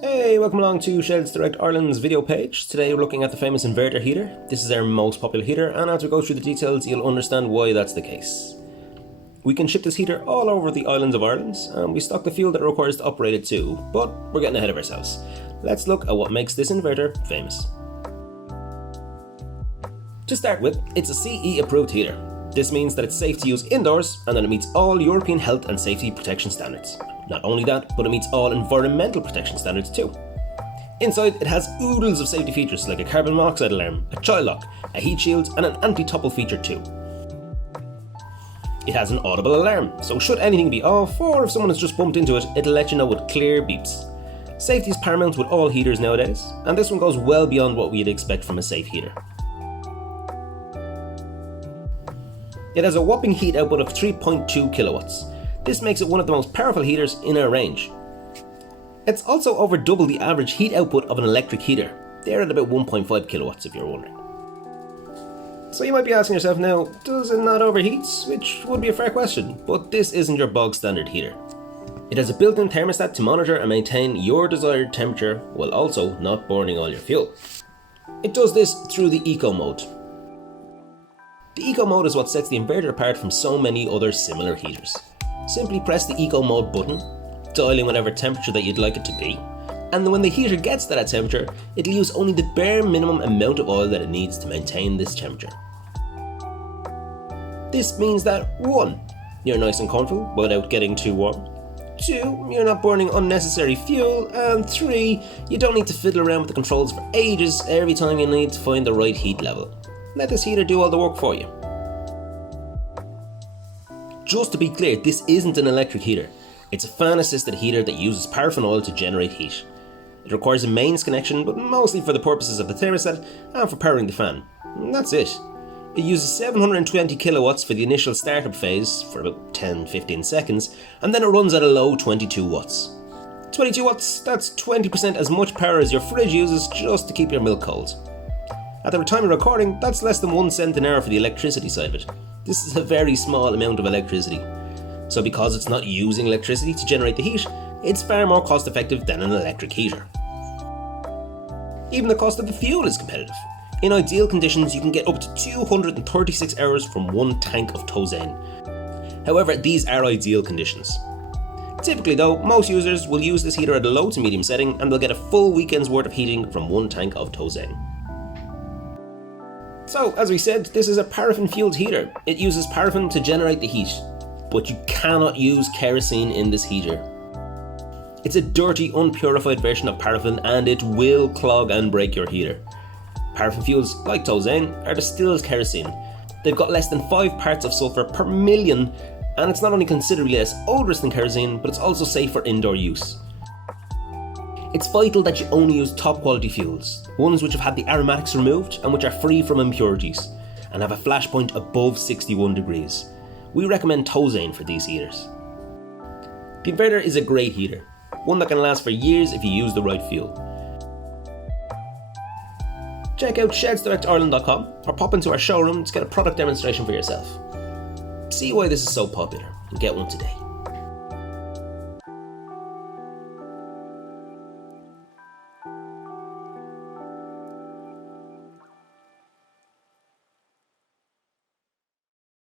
Hey, welcome along to Sheds Direct Ireland's video page. Today we're looking at the famous Inverter Heater. This is our most popular heater, and as we go through the details you'll understand why that's the case. We can ship this heater all over the islands of Ireland, and we stock the fuel that it requires to operate it too, but we're getting ahead of ourselves. Let's look at what makes this inverter famous. To start with, it's a CE approved heater. This means that it's safe to use indoors and that it meets all European health and safety protection standards. Not only that, but it meets all environmental protection standards too. Inside, it has oodles of safety features like a carbon monoxide alarm, a child lock, a heat shield, and an anti-topple feature too. It has an audible alarm, so should anything be off, or if someone has just bumped into it, it'll let you know with clear beeps. Safety is paramount with all heaters nowadays, and this one goes well beyond what we'd expect from a safe heater. It has a whopping heat output of 3.2 kilowatts. This makes it one of the most powerful heaters in our range. It's also over double the average heat output of an electric heater. They're at about 1.5 kilowatts if you're wondering. So you might be asking yourself now, does it not overheat? Which would be a fair question, but this isn't your bog standard heater. It has a built-in thermostat to monitor and maintain your desired temperature while also not burning all your fuel. It does this through the Eco mode. The Eco mode is what sets the inverter apart from so many other similar heaters. Simply press the Eco mode button, dial in whatever temperature that you'd like it to be, and then when the heater gets to that temperature, it'll use only the bare minimum amount of oil that it needs to maintain this temperature. This means that 1. You're nice and comfortable without getting too warm. 2. You're not burning unnecessary fuel, and 3. You don't need to fiddle around with the controls for ages every time you need to find the right heat level. Let this heater do all the work for you. Just to be clear, this isn't an electric heater. It's a fan-assisted heater that uses paraffin oil to generate heat. It requires a mains connection, but mostly for the purposes of the thermostat and for powering the fan. And that's it. It uses 720 kilowatts for the initial startup phase for about 10-15 seconds, and then it runs at a low 22 watts. 22 watts, that's 20% as much power as your fridge uses just to keep your milk cold. At the time of recording, that's less than 1 cent an hour for the electricity side of it. This is a very small amount of electricity. So because it's not using electricity to generate the heat, it's far more cost effective than an electric heater. Even the cost of the fuel is competitive. In ideal conditions, you can get up to 236 hours from 1 tank of tozane. However, these are ideal conditions. Typically though, most users will use this heater at a low to medium setting and they'll get a full weekend's worth of heating from 1 tank of tozane. So, as we said, this is a paraffin fueled heater. It uses paraffin to generate the heat, but you cannot use kerosene in this heater. It's a dirty, unpurified version of paraffin and it will clog and break your heater. Paraffin fuels, like tozane, are distilled as kerosene. They've got less than 5 parts of sulfur per million, and it's not only considerably less odorous than kerosene, but it's also safe for indoor use. It's vital that you only use top quality fuels, ones which have had the aromatics removed and which are free from impurities, and have a flashpoint above 61 degrees. We recommend tozane for these heaters. The inverter is a great heater, one that can last for years if you use the right fuel. Check out shedsdirectireland.com or pop into our showroom to get a product demonstration for yourself. See why this is so popular and get one today.